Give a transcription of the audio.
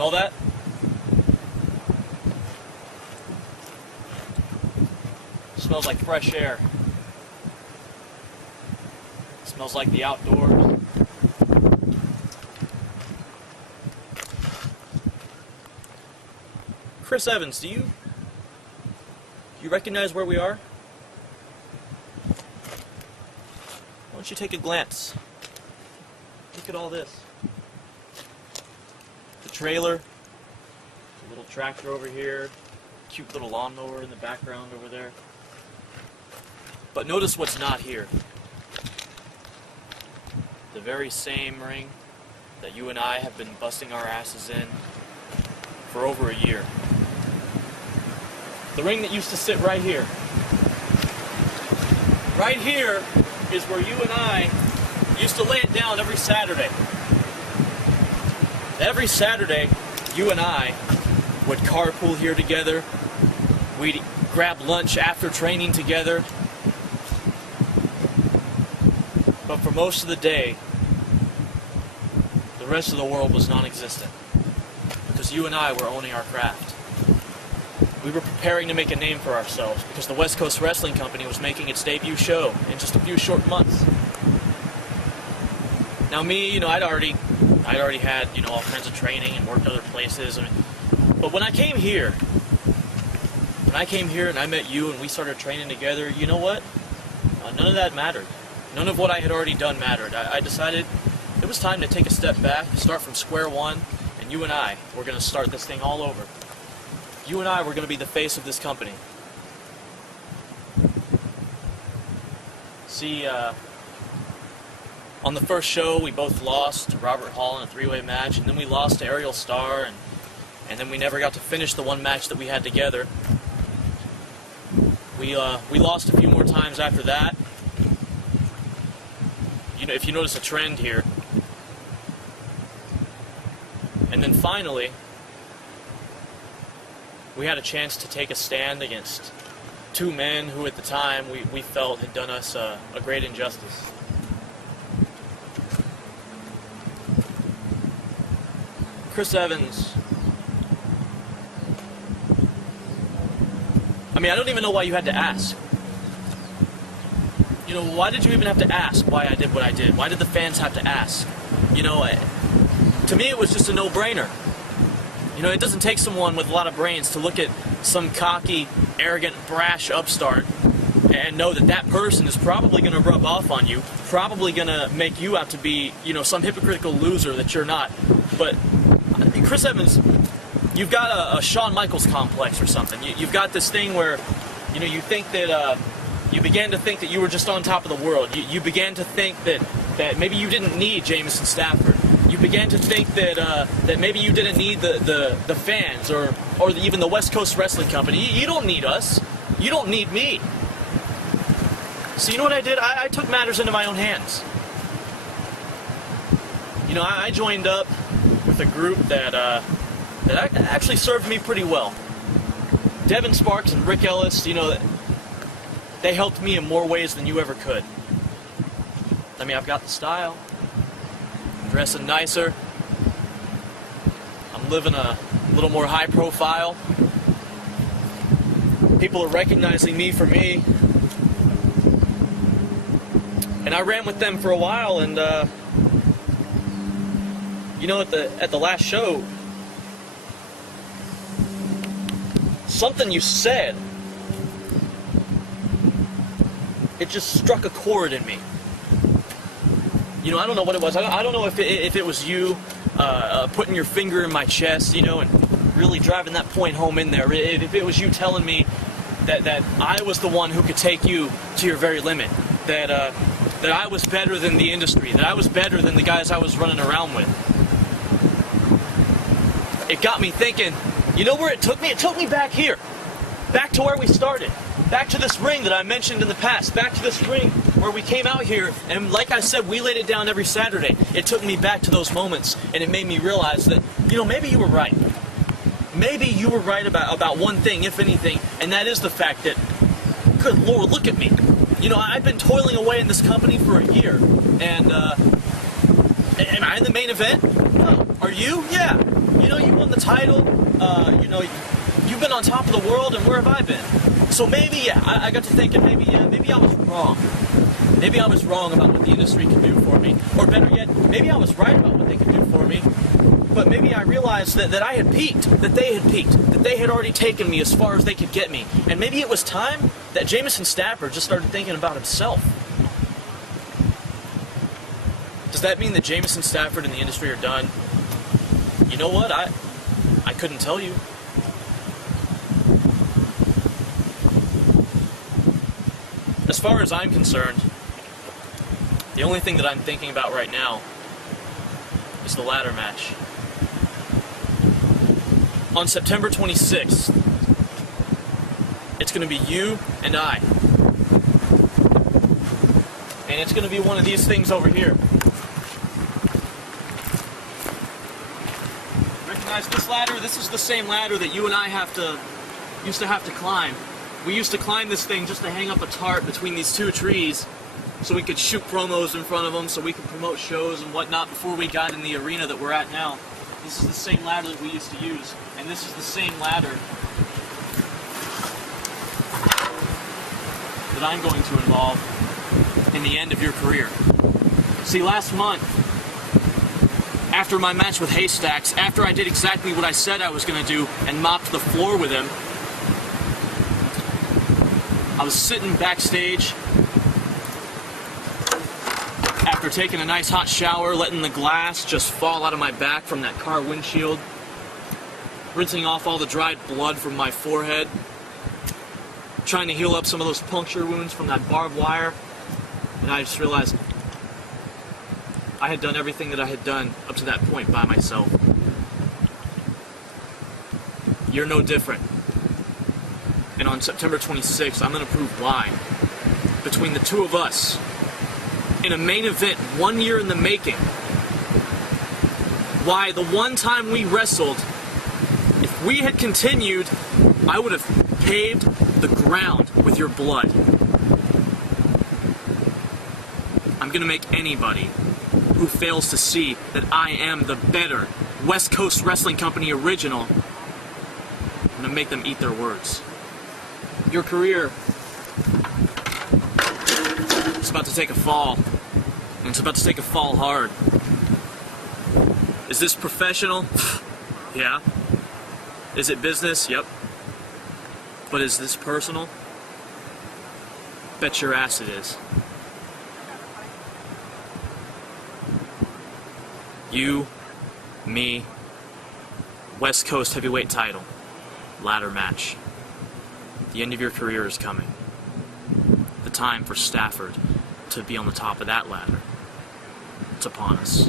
Smell that? It smells like fresh air. It smells like the outdoors. Chris Evans, do you recognize where we are? Why don't you take a glance? Look at all this. The trailer, the little tractor over here, cute little lawnmower in the background over there. But notice what's not here. The very same ring that you and I have been busting our asses in for over a year. The ring that used to sit right here. Right here is where you and I used to lay it down every Saturday. Every Saturday, you and I would carpool here together. We'd grab lunch after training together. But for most of the day, the rest of the world was non-existent. Because you and I were owning our craft. We were preparing to make a name for ourselves because the West Coast Wrestling Company was making its debut show in just a few short months. Now me, I'd already had, all kinds of training and worked other places. But when I came here and I met you and we started training together, you know what? None of that mattered. None of what I had already done mattered. I decided it was time to take a step back, start from square one, and you and I were going to start this thing all over. You and I were going to be the face of this company. See, on the first show, we both lost to Robert Hall in a three-way match, and then we lost to Ariel Starr, and then we never got to finish the one match that we had together. We lost a few more times after that. If you notice a trend here. And then finally, we had a chance to take a stand against two men who at the time we felt had done us a great injustice. Chris Evans. I don't even know why you had to ask. Why did you even have to ask why I did what I did? Why did the fans have to ask? To me it was just a no-brainer. It doesn't take someone with a lot of brains to look at some cocky, arrogant, brash upstart and know that that person is probably going to rub off on you, probably going to make you out to be, some hypocritical loser that you're not. But Chris Evans, you've got a Shawn Michaels complex or something. You've got this thing where, you think that, you began to think that you were just on top of the world. You began to think that maybe you didn't need Jameson Stafford. You began to think that maybe you didn't need the fans or even the West Coast Wrestling Company. You don't need us. You don't need me. So you know what I did? I took matters into my own hands. I joined up with a group that actually served me pretty well. Devin Sparks and Rick Ellis, they helped me in more ways than you ever could. I've got the style. I'm dressing nicer. I'm living a little more high profile. People are recognizing me for me. And I ran with them for a while, and at the last show, something you said, it just struck a chord in me. I don't know what it was. I don't know if it was you putting your finger in my chest, and really driving that point home in there. If it was you telling me that I was the one who could take you to your very limit, that I was better than the industry, that I was better than the guys I was running around with. It got me thinking, where it took me? It took me back here. Back to where we started. Back to this ring that I mentioned in the past. Back to this ring where we came out here, and like I said, we laid it down every Saturday. It took me back to those moments, and it made me realize that, maybe you were right. Maybe you were right about one thing, if anything, and that is the fact that, good Lord, look at me. I've been toiling away in this company for a year, and am I in the main event? No. Are you? Yeah. you won the title, you've been on top of the world, and where have I been? So maybe, yeah, I got to thinking, maybe I was wrong. Maybe I was wrong about what the industry could do for me. Or better yet, maybe I was right about what they could do for me. But maybe I realized that I had peaked, that they had peaked, that they had already taken me as far as they could get me. And maybe it was time that Jameson Stafford just started thinking about himself. Does that mean that Jameson Stafford and the industry are done? You know what? I couldn't tell you. As far as I'm concerned, the only thing that I'm thinking about right now is the ladder match. On September 26th, it's going to be you and I. And it's going to be one of these things over here. Recognize this ladder? This is the same ladder that you and I used to have to climb. We used to climb this thing just to hang up a tarp between these two trees so we could shoot promos in front of them, so we could promote shows and whatnot before we got in the arena that we're at now. This is the same ladder that we used to use, and this is the same ladder that I'm going to involve in the end of your career. See, last month, after my match with Haystacks, after I did exactly what I said I was going to do and mopped the floor with him, I was sitting backstage after taking a nice hot shower, letting the glass just fall out of my back from that car windshield, rinsing off all the dried blood from my forehead, trying to heal up some of those puncture wounds from that barbed wire, and I just realized I had done everything that I had done up to that point by myself. You're no different. And on September 26th, I'm going to prove why. Between the two of us, in a main event 1 year in the making, why the one time we wrestled, if we had continued, I would have paved the ground with your blood. I'm going to make anybody who fails to see that I am the better West Coast Wrestling Company original, I'm going to make them eat their words. Your career is about to take a fall, and it's about to take a fall hard. Is this professional? Yeah. Is it business? Yep. But is this personal? Bet your ass it is. You, me, West Coast heavyweight title, ladder match. The end of your career is coming. The time for Stafford to be on the top of that ladder. It's upon us.